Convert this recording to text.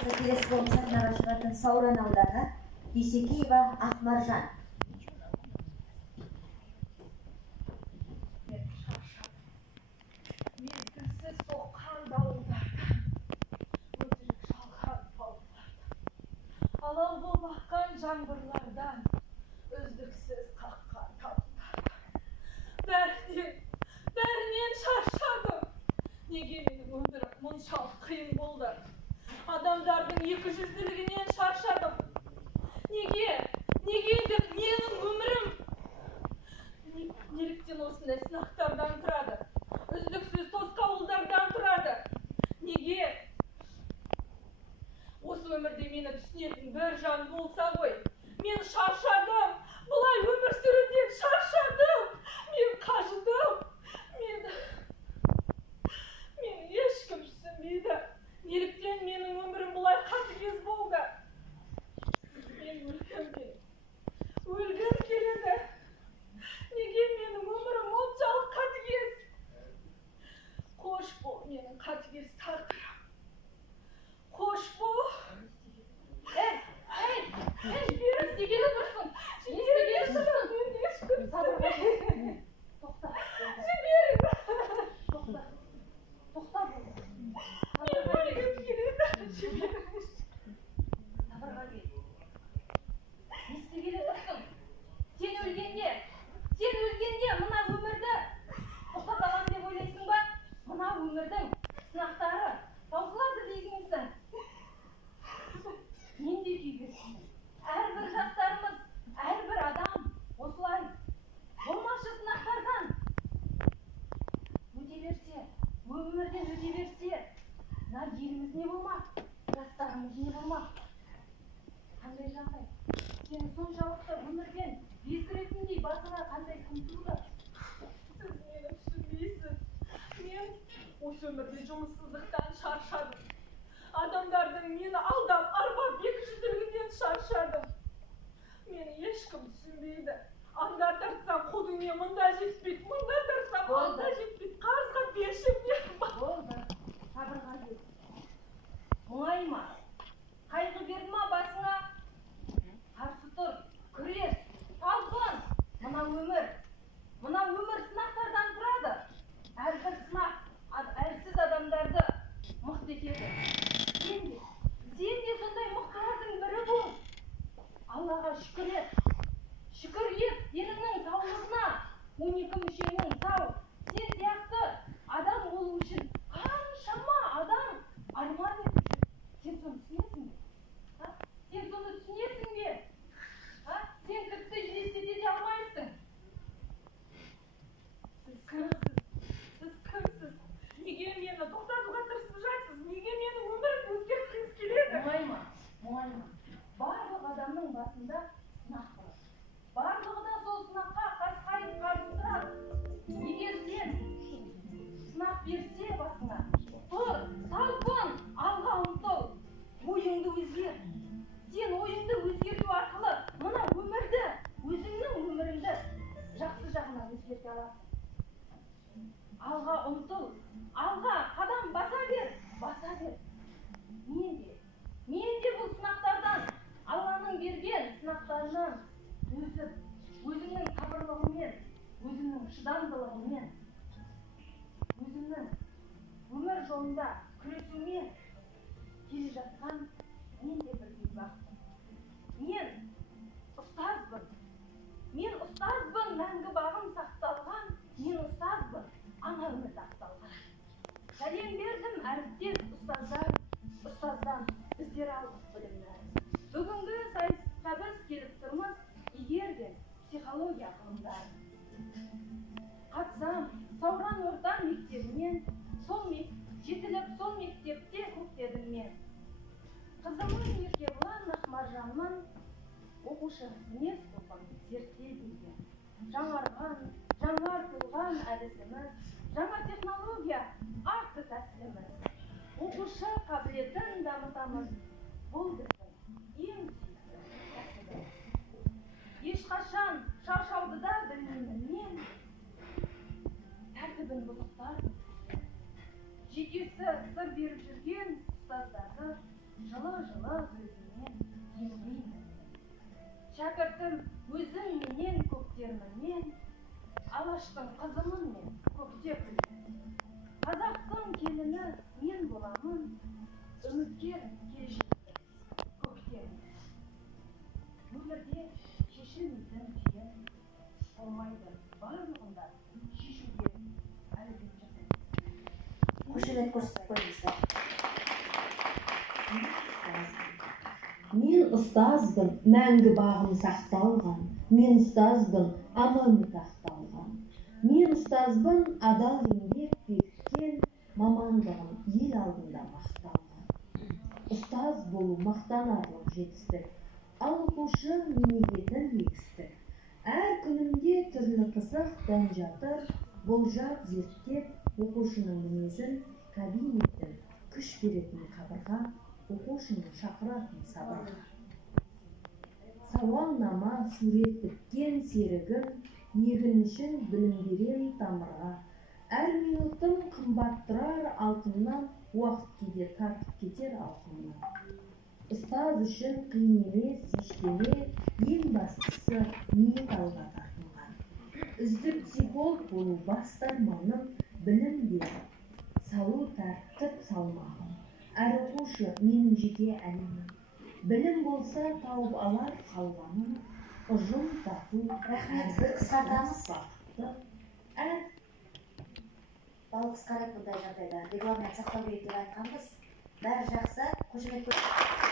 болса келесі болып сахнаға шығатын Сауран ауданы Дүйсекеева Ақмаржан. Мезгілсіз соққан дауылдардан, өтірік жалған тауылдардан, алау болып аққан жаңбырлардан, үздіксіз қаққан тауылдардан. Бәрінен шаршадым. Неге менің өмірім мұншалық қиын болды? Адамдардың екіжүзділігінен шаршадым. Неге деп менің өмірім неліктен осындай сынақтардан тұрады? Үздіксіз тосқауылдардан тұрады. Неге? Осы өмірде мені түсінетін бір жан болса ғой. Мен шаршадым. Бұлай өмір сүруден шаршадым. Мен қажыдым. Мені ешкім түсінбейді. Неліктен менің өмірім бұлай қатыгез болды? Мен өлгім келеді. Неге менің өмірім мұншалық қатыгез? Қош бол менің қатыгез тағдырым. Қош бол. Бері істегелі тұрсын. Істегелі тұрсын. Мен ешкім сабырға. Тоқта. Жіберін. Тоқта. Тоқта болды. Мен өлгім келеді. Жіберін. Сабырға кел. Істегелі тұрсын. Сен өлгенде мына өмірді тоқтатамын деп ойлайсың ба? Мына өмірдің сынақтары таусылады дейсің. Мен де күйгенмін. Әрбір жастарымыз, әрбір адам осылай болмашы сынақтардан өте берсе, өмірден өте берсе, мына еліміз не болмақ? Жастарымыз не болмақ? Қандай жағдай? Сен соншалықты өмірден бездіретіндей басыңа қандай күн тұрды? Сіз мені түсінбейсіз. Мен осы өмірде жұмыссыздықтан шаршадым. Адамдардың мені алдап, арбап, екіжүзділігінен шаршадым. Мені ешкім түсінбейді. Анда тартсам қолыңе мұнда жетпейді, мұнда тартсам анда жетпейді. Қарызға бершім дедім. Болды. Сабырға кел. Мұңайма. Қайғы берді ма басыңа? Қарсы тұр. Күрес. Талпын. Мына өмір сынақтардан тұрады. Әрбір сынақ әлсіз адамдарды мықты етеді. Сен де сондай мықтылардың бірі бол. Аллаға шүкір ет. Шүкір ет деніңнің саулығына. 12 мүшенің сау. Сен сияқты адам болу үшін қаншама адам арман етіп жүр. Сен соны түсінесің бе? Сен соны түсінесің бе? Сен тіпті елестете де алмайсың. Сіз кімсіз? Неге мені тоқтатуға тырысып жатсыз? Неге мені өмірімді өзгерткіңіз келеді? Мұңайма. Барлық адамның басында сынақ бар. Барлығы да сол сынаққа қасқайып қарсы тұрады. Егер сен сынақ берсе басыңа, тұр, талпын, алға ұмтыл, ойыңды өзгер. Сен ойыңды өзгерту арқылы мына өмірді, өзіңнің өміріңді жақсы жағына өзгерте аласың. Алға ұмтыл, алға қадам баса бер. Мен де бұл сынақтардан, Алланың берген сынақтарынан өзіңнің сабырлығымен, өзіңнің шыдамдылығымен, өзіңнің өмір жолында күресумен келе жатқан мен де бір бейбақпын. Мен ұстазбын, мәңгі бағым сақталған, мен ұстазбын, ана өмірді ақталған. Сәлем бердім әріптес ұстаздан біздер алдық білімдер. Бүгінгі сайысқа біз келіп тұрмыз, игерген психология ғылымдары. Қатсам, Сауран орта мектебінен, жетіліп сол мектепте көктедім мен. Қызымын Еркебұлан Ақмаржанмын, оқушы мінез құлқын зерттей білген. Жаңартылған әдісіміз, жаңа технология арты тәсіліміз. Оқушы қабілетін дамытамыз, бұл біздің ең сүйікті кәсібіміз. Ешқашан шаршауды да білмеймін мен, тәртібін бұзықтар. Жекесі сыр беріп жүрген ұстаздарды жылы сөзіңнен емдеймін. Шәкіртім өзің менен көктермін, алаштың қызымын мен, көкте күлген. Қазақтың келіні мен боламын, үміткер келешекті көктем. Өмірде шешілмейтін түйін болмайды, барлығында шешу керек. Әлібек жасайды. Қошемет көрсетіп қойыңыздар. Мен ұстазбын, мәңгі бағым сақталған. Мен ұстазбын, аманат ақталған. Мен ұстазбын, адал еңбек бекіткен, мамандығым ел алдында мақталған. Ұстаз болу мақтанарлық жетістік, ал оқушы мемлекеттің егістік. Әр күнімде түрлі қызық дән жатыр, болжап зерттеп оқушының мінезін, кабинеттің күш беретін қабырға, оқушыны шақыратын сабырға. Сауалнама сурет біткен серігім, егін үшін білім берем тамырға. Әр минутым қымбат тұрар алтыннан, уақыт кейде тартып кетер алқымнан. Ұстаз үшін қиын емес ештеңе, ең бастысы ниет алға тартынған. Үздік психолог болу басты арманым, білім беріп, салу тәртіп салмағым. Әр оқушы менің жеке әлемім. Білім болса тауып алар қалғаным, ұжым тату. Рахмет, бір қысқартамыз. Әр Балық қысқарады бұндай жағдайда. Регламент сақтау керек деп айтқанбыз. Бәрі жақсы. Қошемет көрсетіп